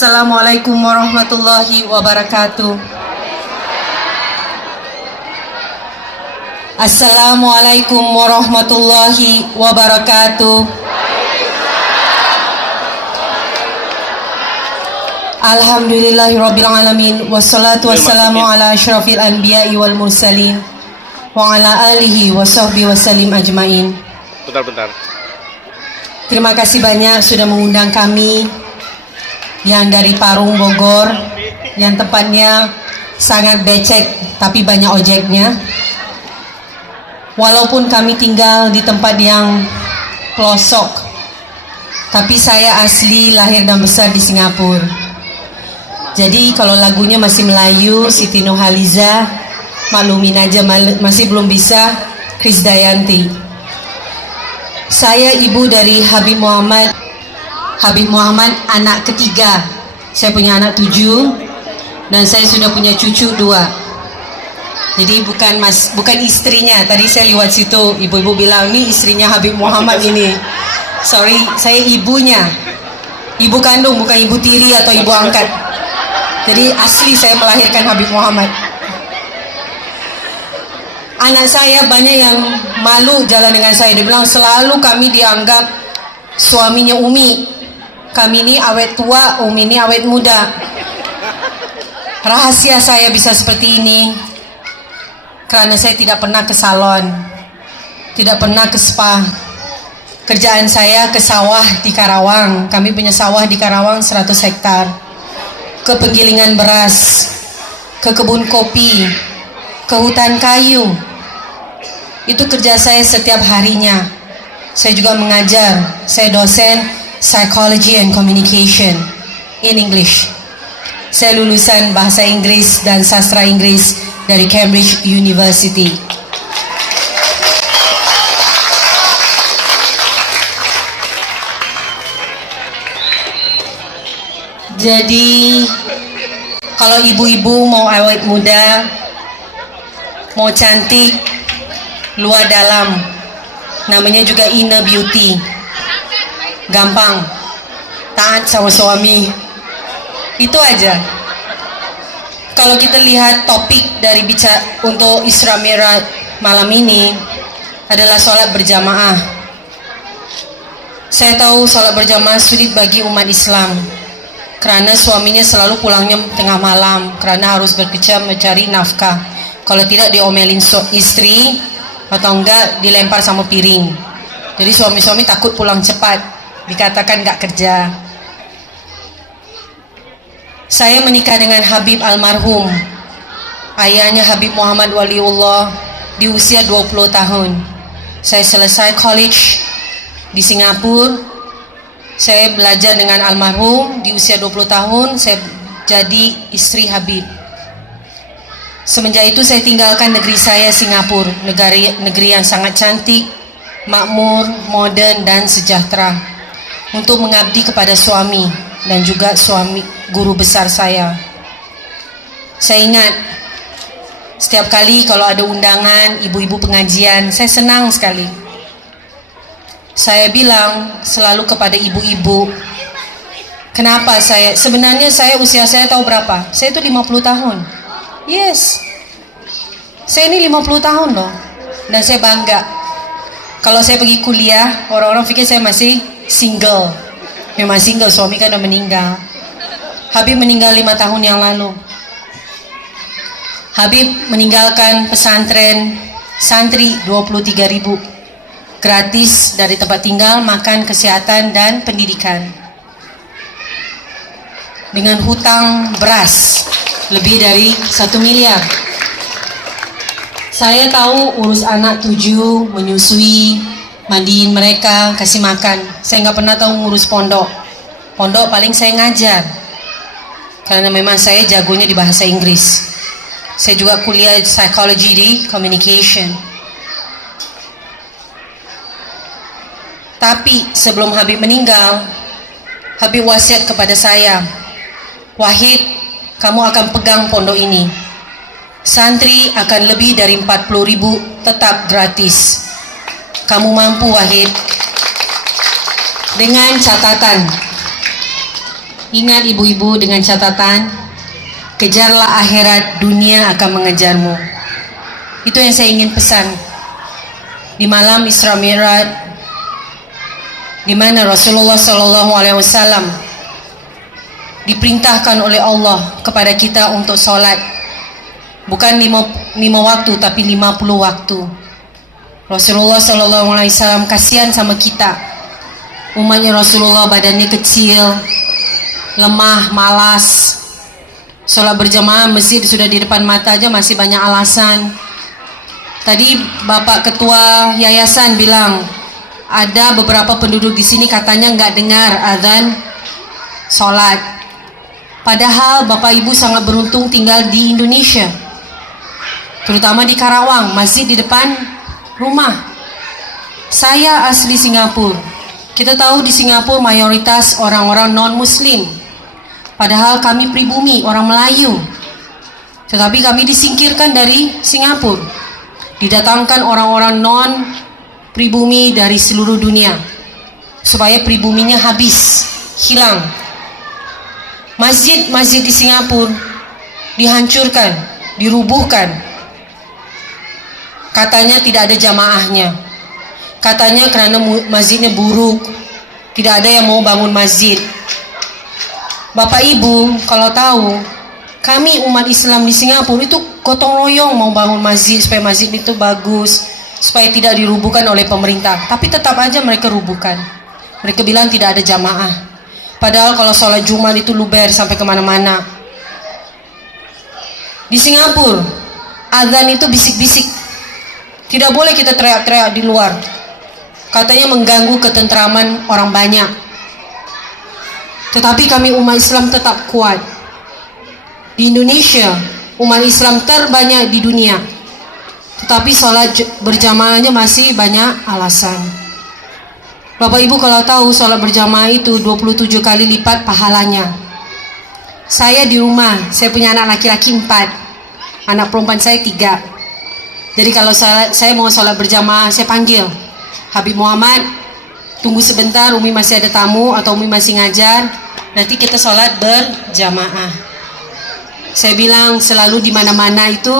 Assalamualaikum warahmatullahi wabarakatuh. Assalamualaikum warahmatullahi wabarakatuh. Alhamdulillahirabbil alamin wassalatu wassalamu ala asyrafil anbiya'i wal mursalin wa ala alihi wa sahbihi wasallim ajmain. Bentar. Terima kasih banyak sudah mengundang kami yang dari Parung Bogor, yang tempatnya sangat becek tapi banyak ojeknya. Walaupun kami tinggal di tempat yang pelosok, tapi saya asli lahir dan besar di Singapura. Jadi kalau lagunya masih Melayu, Siti Nurhaliza, maklumin aja, masih belum bisa Krisdayanti. Saya ibu dari Habib Muhammad anak ketiga. Saya punya anak 7 dan saya sudah punya cucu 2. Jadi bukan istrinya. Tadi saya lewat situ, ibu-ibu bilang ini istrinya Habib Muhammad ini. Sorry, saya ibunya. Ibu kandung, bukan ibu tiri atau ibu angkat. Jadi asli saya melahirkan Habib Muhammad. Anak saya banyak yang malu jalan dengan saya. Dia bilang selalu kami dianggap suaminya Umi. Kami ini awet tua, Umi ini awet muda. Rahasia saya bisa seperti ini karena saya tidak pernah ke salon, tidak pernah ke spa. Kerjaan saya ke sawah di Karawang. Kami punya sawah di Karawang 100 hektar. Ke penggilingan beras, ke kebun kopi, ke hutan kayu. Itu kerja saya setiap harinya. Saya juga mengajar. Saya dosen Psychology and Communication in English. Saya lulusan bahasa Inggris dan sastra Inggris dari Cambridge University. Jadi kalau ibu-ibu mau awet muda, mau cantik, luar dalam, namanya juga inner beauty. Gampang, taat sama suami, itu aja. Kalau kita lihat topik dari bicara untuk Isra Mi'raj malam ini adalah sholat berjamaah. Saya tahu sholat berjamaah sulit bagi umat Islam karena suaminya selalu pulangnya tengah malam karena harus berkecam mencari nafkah. Kalau tidak diomelin istri atau enggak dilempar sama piring. Jadi suami-suami takut pulang cepat, dikatakan gak kerja. Saya menikah dengan Habib almarhum, ayahnya Habib Muhammad Waliullah, di usia 20 tahun. Saya selesai college di Singapura. Saya belajar dengan almarhum di usia 20 tahun. Saya jadi istri Habib. Semenjak itu saya tinggalkan negeri saya, Singapura, negeri yang sangat cantik, makmur, modern dan sejahtera, untuk mengabdi kepada suami dan juga suami guru besar saya. Saya ingat setiap kali kalau ada undangan ibu-ibu pengajian, saya senang sekali. Saya bilang selalu kepada ibu-ibu, kenapa sebenarnya usia saya tahu berapa? Saya itu 50 tahun. Yes, saya ini 50 tahun loh. Dan saya bangga. Kalau saya pergi kuliah, orang-orang pikir saya masih single. Memang single, suami kan udah meninggal. Habib meninggal 5 tahun yang lalu. Habib meninggalkan pesantren santri 23.000, gratis dari tempat tinggal, makan, kesehatan dan pendidikan, dengan hutang beras lebih dari 1 miliar. Saya tahu urus anak 7, menyusui, mandiin mereka, kasih makan. Saya nggak pernah tahu ngurus pondok. Pondok paling saya ngajar, karena memang saya jagonya di bahasa Inggris. Saya juga kuliah psychology di communication. Tapi sebelum Habib meninggal, Habib wasiat kepada saya, Wahid, kamu akan pegang pondok ini. Santri akan lebih dari 40.000, tetap gratis. Kamu mampu, Wahid. Dengan catatan, Ingat ibu-ibu, dengan catatan, kejarlah akhirat, dunia akan mengejarmu. Itu yang saya ingin pesan. Di malam Isra Mi'raj, di mana Rasulullah SAW diperintahkan oleh Allah kepada kita untuk sholat, bukan 5 waktu tapi 50 waktu. Rasulullah SAW kasihan sama kita, umatnya Rasulullah badannya kecil, lemah, malas. Sholat berjamaah masjid sudah di depan mata aja masih banyak alasan. Tadi Bapak Ketua Yayasan bilang ada beberapa penduduk di sini katanya nggak dengar azan sholat. Padahal Bapak Ibu sangat beruntung tinggal di Indonesia, terutama di Karawang, masjid di depan rumah. Saya asli Singapura. Kita tahu di Singapura mayoritas orang-orang non-Muslim, padahal kami pribumi, orang Melayu. Tetapi kami disingkirkan dari Singapura, didatangkan orang-orang non-pribumi dari seluruh dunia supaya pribuminya habis, hilang. Masjid-masjid di Singapura dihancurkan, dirubuhkan. Katanya tidak ada jamaahnya. Katanya karena masjidnya buruk, tidak ada yang mau bangun masjid. Bapak Ibu, kalau tahu, kami umat Islam di Singapura itu gotong royong mau bangun masjid supaya masjid itu bagus, supaya tidak dirubuhkan oleh pemerintah. Tapi tetap aja mereka rubuhkan. Mereka bilang tidak ada jamaah. Padahal kalau sholat Jumat itu luber sampai kemana-mana. Di Singapura, azan itu bisik-bisik. Tidak boleh kita teriak-teriak di luar. Katanya mengganggu ketentraman orang banyak. Tetapi kami umat Islam tetap kuat. Di Indonesia, umat Islam terbanyak di dunia. Tetapi sholat berjamaahnya masih banyak alasan. Bapak Ibu kalau tahu sholat berjamaah itu 27 kali lipat pahalanya. Saya di rumah, saya punya anak laki-laki 4, anak perempuan saya 3. Jadi kalau saya mau sholat berjamaah, saya panggil Habib Muhammad, tunggu sebentar, Umi masih ada tamu atau Umi masih ngajar, nanti kita sholat berjamaah. Saya bilang selalu di mana-mana itu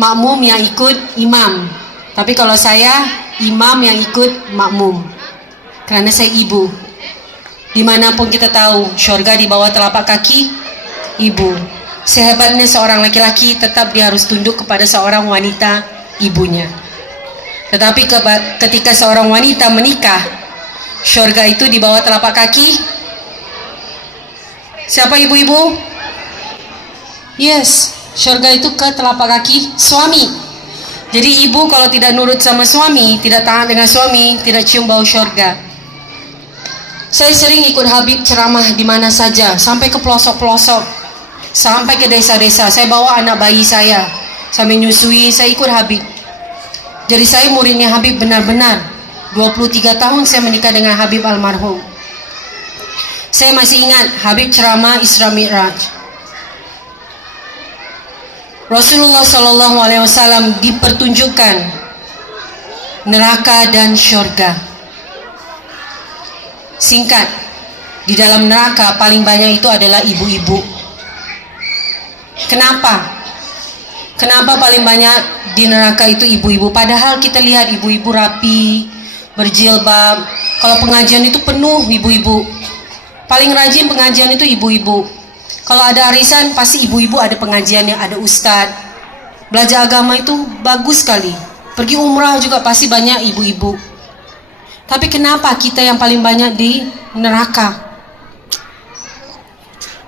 makmum yang ikut imam, tapi kalau saya imam yang ikut makmum. Karena saya ibu. Dimanapun kita tahu, syurga di bawah telapak kaki ibu. Sehebatnya seorang laki-laki, tetap dia harus tunduk kepada seorang wanita, ibunya. Tetapi ketika seorang wanita menikah, syurga itu di bawah telapak kaki siapa ibu-ibu? Yes, syurga itu ke telapak kaki suami. Jadi ibu kalau tidak nurut sama suami, tidak taat dengan suami, tidak cium bau syurga. Saya sering ikut Habib ceramah di mana saja, sampai ke pelosok-pelosok, sampai ke desa-desa. Saya bawa anak bayi saya, sambil nyusui, saya ikut Habib. Jadi saya muridnya Habib benar-benar. 23 tahun saya menikah dengan Habib almarhum. Saya masih ingat Habib ceramah Isra Mi'raj. Rasulullah SAW dipertunjukkan neraka dan syurga. Singkat, di dalam neraka paling banyak itu adalah ibu-ibu. Kenapa? Kenapa paling banyak di neraka itu ibu-ibu? Padahal kita lihat ibu-ibu rapi, berjilbab. Kalau pengajian itu penuh ibu-ibu. Paling rajin pengajian itu ibu-ibu. Kalau ada arisan pasti ibu-ibu ada pengajiannya, ada ustadz. Belajar agama itu bagus sekali. Pergi umrah juga pasti banyak ibu-ibu. Tapi kenapa kita yang paling banyak di neraka?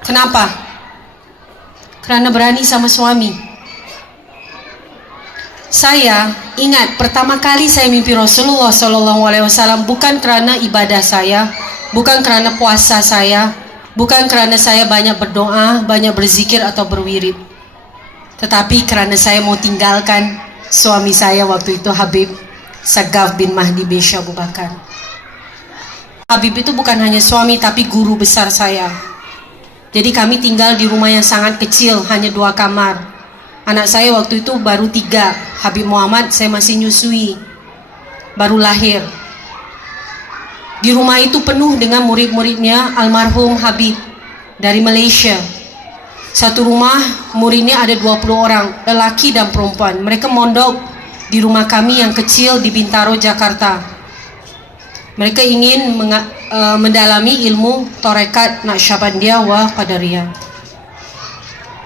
Kenapa? Karena berani sama suami. Saya ingat pertama kali saya mimpi Rasulullah SAW bukan karena ibadah saya, bukan karena puasa saya, bukan karena saya banyak berdoa, banyak berzikir atau berwirid, tetapi karena saya mau tinggalkan suami saya waktu itu, Habib Sagaf bin Mahdi bin Syekh Abu Bakar. Habib itu bukan hanya suami tapi guru besar saya. Jadi kami tinggal di rumah yang sangat kecil, hanya 2 kamar. Anak saya waktu itu baru 3. Habib Muhammad saya masih nyusui, baru lahir. Di rumah itu penuh dengan murid-muridnya almarhum Habib. dari Malaysia. Satu rumah muridnya ada 20 orang, lelaki dan perempuan. Mereka mondok di rumah kami yang kecil di Bintaro, Jakarta. Mereka ingin mendalami ilmu Tarekat Naqsyabandiyah wa Qadariyah.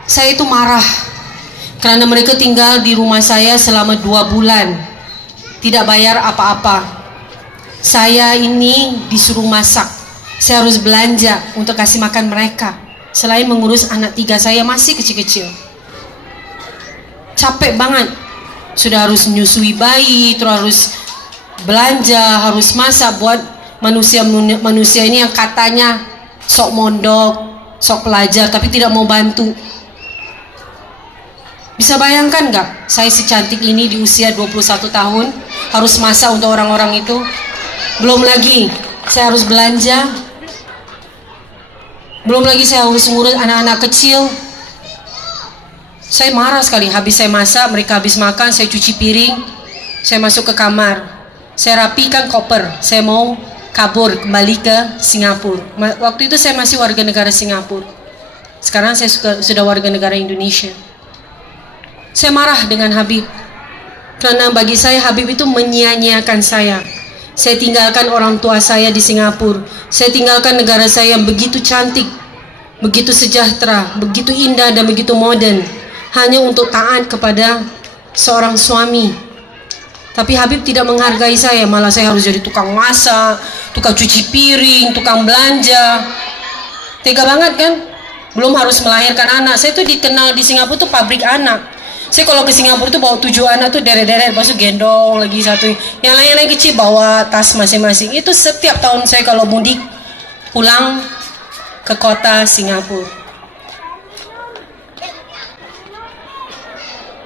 Saya itu marah karena mereka tinggal di rumah saya selama 2 bulan, tidak bayar apa-apa. Saya ini disuruh masak, saya harus belanja untuk kasih makan mereka, selain mengurus anak 3 saya masih kecil-kecil. Capek banget, sudah harus menyusui bayi, terus harus belanja, harus masak buat manusia ini yang katanya sok mondok, sok pelajar, tapi tidak mau bantu. Bisa bayangkan nggak, saya secantik ini di usia 21 tahun harus masak untuk orang-orang itu. Belum lagi saya harus belanja, belum lagi saya harus ngurus anak-anak kecil. Saya marah sekali. Habis saya masak, mereka habis makan, saya cuci piring, saya masuk ke kamar, saya rapikan koper, saya mau kabur kembali ke Singapura. Waktu itu saya masih warga negara Singapura, sekarang saya sudah warga negara Indonesia. Saya marah dengan Habib karena bagi saya Habib itu menyia-nyiakan saya. Saya tinggalkan orang tua saya di Singapura, saya tinggalkan negara saya yang begitu cantik, begitu sejahtera, begitu indah dan begitu modern, hanya untuk taat kepada seorang suami. Tapi Habib tidak menghargai saya, malah saya harus jadi tukang masak, tukang cuci piring, tukang belanja. Tega banget kan? Belum harus melahirkan anak. Saya tuh dikenal di Singapura tuh pabrik anak. Saya kalau ke Singapura tuh bawa 7 anak tuh deret-deret, lepas itu gendong lagi satu. Yang lain kecil bawa tas masing-masing. Itu setiap tahun saya kalau mudik pulang ke kota Singapura.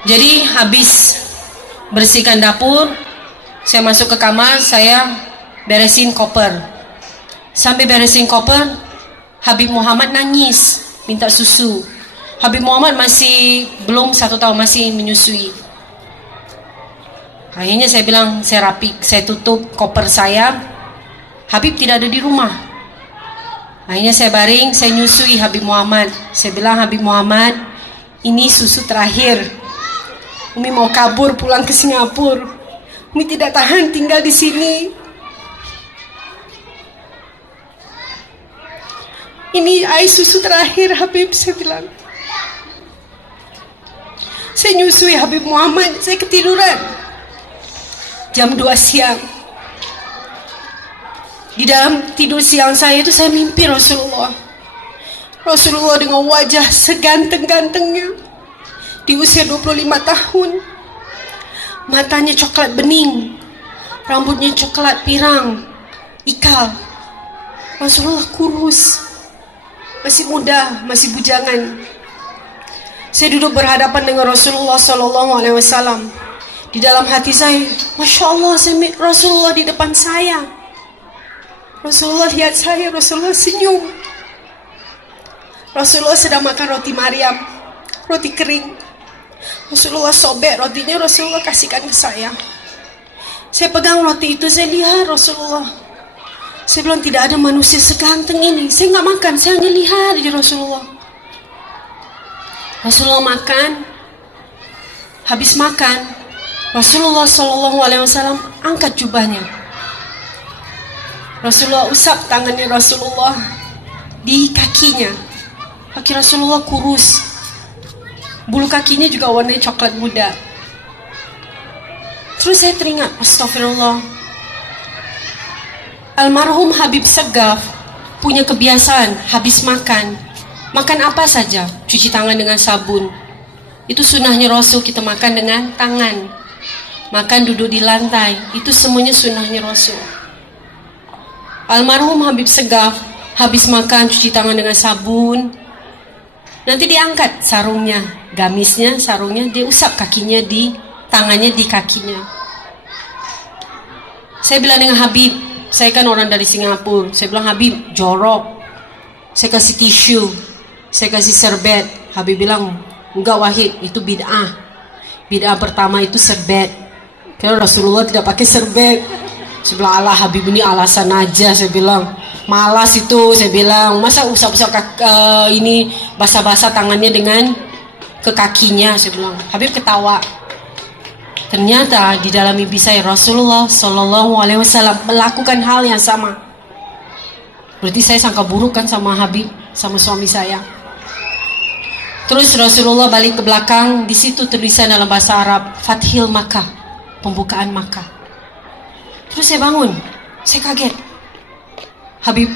Jadi habis bersihkan dapur, saya masuk ke kamar, saya beresin koper. Sampai beresin koper, Habib Muhammad nangis, minta susu. Habib Muhammad masih belum 1 tahun, masih menyusui. Akhirnya saya bilang, saya tutup koper saya. Habib tidak ada di rumah. Akhirnya saya baring, saya nyusui Habib Muhammad. Saya bilang, Habib Muhammad, ini susu terakhir. Umi mau kabur pulang ke Singapura. Umi tidak tahan tinggal di sini. Ini air susu terakhir, Habib, saya bilang. Saya nyusui Habib Muhammad, saya ketiduran. Jam 2 siang. Di dalam tidur siang saya itu saya mimpi Rasulullah. Rasulullah dengan wajah seganteng-gantengnya. Di usia 25 tahun. Matanya coklat bening, rambutnya coklat pirang, ikal. Rasulullah kurus, masih muda, masih bujangan. Saya duduk berhadapan dengan Rasulullah SAW. Di dalam hati saya, Masya Allah, Rasulullah di depan saya. Rasulullah lihat saya, Rasulullah senyum. Rasulullah sedang makan roti Maryam, roti kering. Rasulullah sobek rotinya, Rasulullah kasihkan ke saya. Saya pegang roti itu, saya lihat Rasulullah. Saya bilang, tidak ada manusia seganteng ini. Saya nggak makan, saya hanya lihat aja Rasulullah. Rasulullah makan. Habis makan, Rasulullah SAW angkat jubahnya. Rasulullah usap tangannya Rasulullah di kakinya. Kaki Rasulullah kurus, bulu kakinya juga warnanya coklat muda. Terus saya teringat, astagfirullah, almarhum Habib Segaf punya kebiasaan habis makan apa saja, cuci tangan dengan sabun. Itu sunnahnya Rasul, kita makan dengan tangan. Makan duduk di lantai, itu semuanya sunnahnya Rasul. Almarhum Habib Segaf habis makan cuci tangan dengan sabun. Nanti diangkat sarungnya, gamisnya, sarungnya, dia usap kakinya di tangannya, di kakinya. Saya bilang dengan Habib, saya kan orang dari Singapura. Saya bilang, Habib, jorok. Saya kasih tisu, saya kasih serbet. Habib bilang, enggak Wahid, itu bid'ah. Bid'ah pertama itu serbet. Karena Rasulullah tidak pakai serbet. Saya bilang, Allah Habib ini alasan aja. Saya bilang, Malas itu, saya bilang, masa usap-usap ini basah-basah tangannya dengan ke kakinya, saya bilang. Habib ketawa. Ternyata di dalam mimpi saya Rasulullah Shallallahu Alaihi Wasallam melakukan hal yang sama. Berarti saya sangka buruk kan sama Habib, sama suami saya. Terus Rasulullah balik ke belakang, di situ tulisan dalam bahasa Arab, Fathil Makkah, pembukaan Makkah. Terus saya bangun, saya kaget. Habib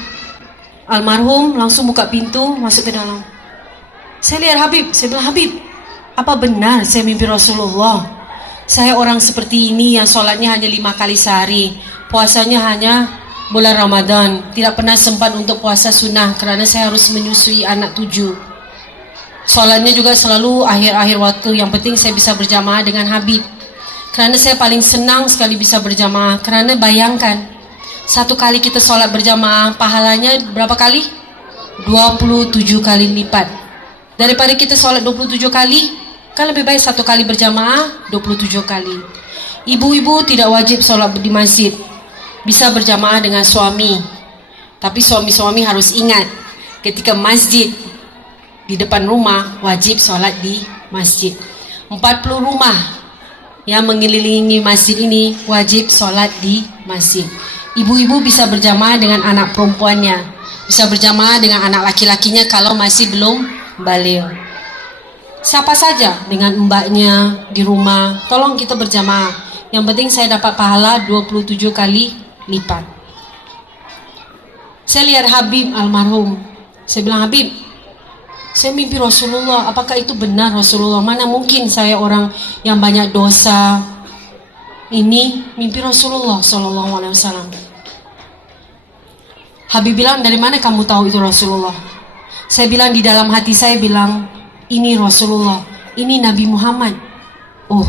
almarhum langsung buka pintu masuk ke dalam. Saya lihat Habib, saya bilang, Habib, apa benar saya mimpi Rasulullah? Saya orang seperti ini yang sholatnya hanya 5 kali sehari, puasanya hanya bulan Ramadan, tidak pernah sempat untuk puasa sunnah karena saya harus menyusui anak 7. Sholatnya juga selalu akhir-akhir waktu, yang penting saya bisa berjamaah dengan Habib. Karena saya paling senang sekali bisa berjamaah, karena bayangkan, satu kali kita sholat berjamaah, pahalanya berapa kali? 27 kali lipat. Daripada kita sholat 27 kali, kan lebih baik satu kali berjamaah 27 kali. Ibu-ibu tidak wajib sholat di masjid, bisa berjamaah dengan suami. Tapi suami-suami harus ingat, ketika masjid di depan rumah, wajib sholat di masjid. 40 rumah yang mengelilingi masjid ini wajib sholat di masjid. Ibu-ibu bisa berjamaah dengan anak perempuannya, bisa berjamaah dengan anak laki-lakinya kalau masih belum baligh. Siapa saja dengan mbaknya di rumah, tolong kita berjamaah. Yang penting saya dapat pahala 27 kali lipat. Saya lihat Habib almarhum. Saya bilang, Habib, saya mimpi Rasulullah. Apakah itu benar Rasulullah? Mana mungkin saya orang yang banyak dosa. Ini mimpi Rasulullah Sallallahu Alaihi Wasallam. Habib bilang, dari mana kamu tahu itu Rasulullah? Saya bilang, di dalam hati saya bilang, ini Rasulullah, ini Nabi Muhammad. Oh,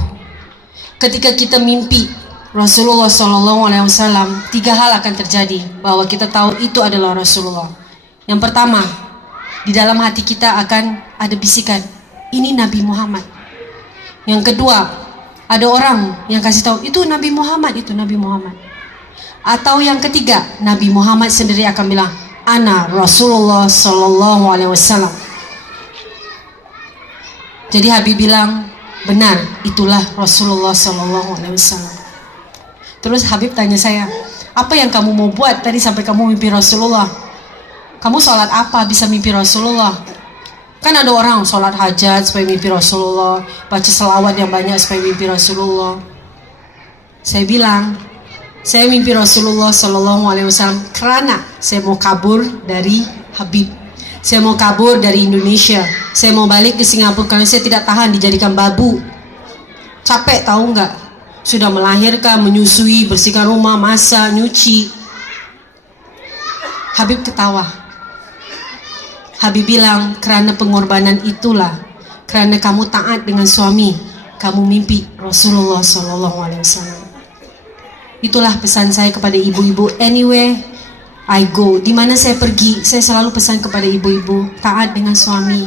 ketika kita mimpi Rasulullah Sallallahu Alaihi Wasallam, 3 hal akan terjadi bahwa kita tahu itu adalah Rasulullah. Yang pertama, di dalam hati kita akan ada bisikan, ini Nabi Muhammad. Yang kedua, ada orang yang kasih tahu, itu Nabi Muhammad, itu Nabi Muhammad. Atau yang ketiga, Nabi Muhammad sendiri akan bilang, Ana Rasulullah Sallallahu Alaihi Wasallam. Jadi Habib bilang, benar, itulah Rasulullah Sallallahu Alaihi Wasallam. Terus Habib tanya saya, apa yang kamu mau buat tadi sampai kamu mimpi Rasulullah? Kamu sholat apa bisa mimpi Rasulullah? Kan ada orang sholat hajat supaya mimpi Rasulullah, baca selawat yang banyak supaya mimpi Rasulullah. Saya bilang, saya mimpi Rasulullah Sallallahu Alaihi Wasallam karena saya mau kabur dari Habib. Saya mau kabur dari Indonesia. Saya mau balik ke Singapura karena saya tidak tahan dijadikan babu. Capek tahu nggak? Sudah melahirkan, menyusui, bersihkan rumah, masak, nyuci. Habib ketawa. Habib bilang, karena pengorbanan itulah, karena kamu taat dengan suami, kamu mimpi Rasulullah Sallallahu Alaihi Wasallam. Itulah pesan saya kepada ibu-ibu. Anywhere I go, di mana saya pergi, saya selalu pesan kepada ibu-ibu, taat dengan suami.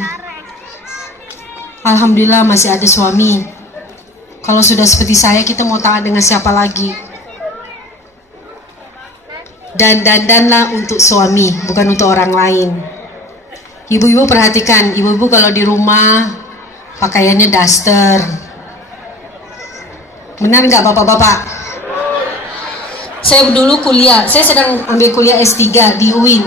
Alhamdulillah masih ada suami. Kalau sudah seperti saya, kita mau taat dengan siapa lagi? Dandanlah untuk suami, bukan untuk orang lain. Ibu-ibu perhatikan, ibu-ibu kalau di rumah pakaiannya daster. Benar nggak bapak-bapak? Saya dulu kuliah, saya sedang ambil kuliah S3 di UIN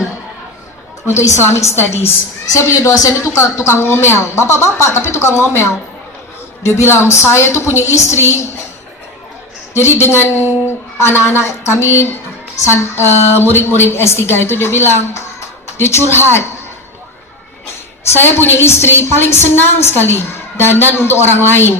untuk Islamic Studies. Saya punya dosen itu tukang ngomel, bapak-bapak tapi tukang ngomel. Dia bilang, saya tuh punya istri. Jadi dengan anak-anak kami, murid-murid S3 itu, dia bilang, dia curhat. Saya punya istri paling senang sekali dandan untuk orang lain.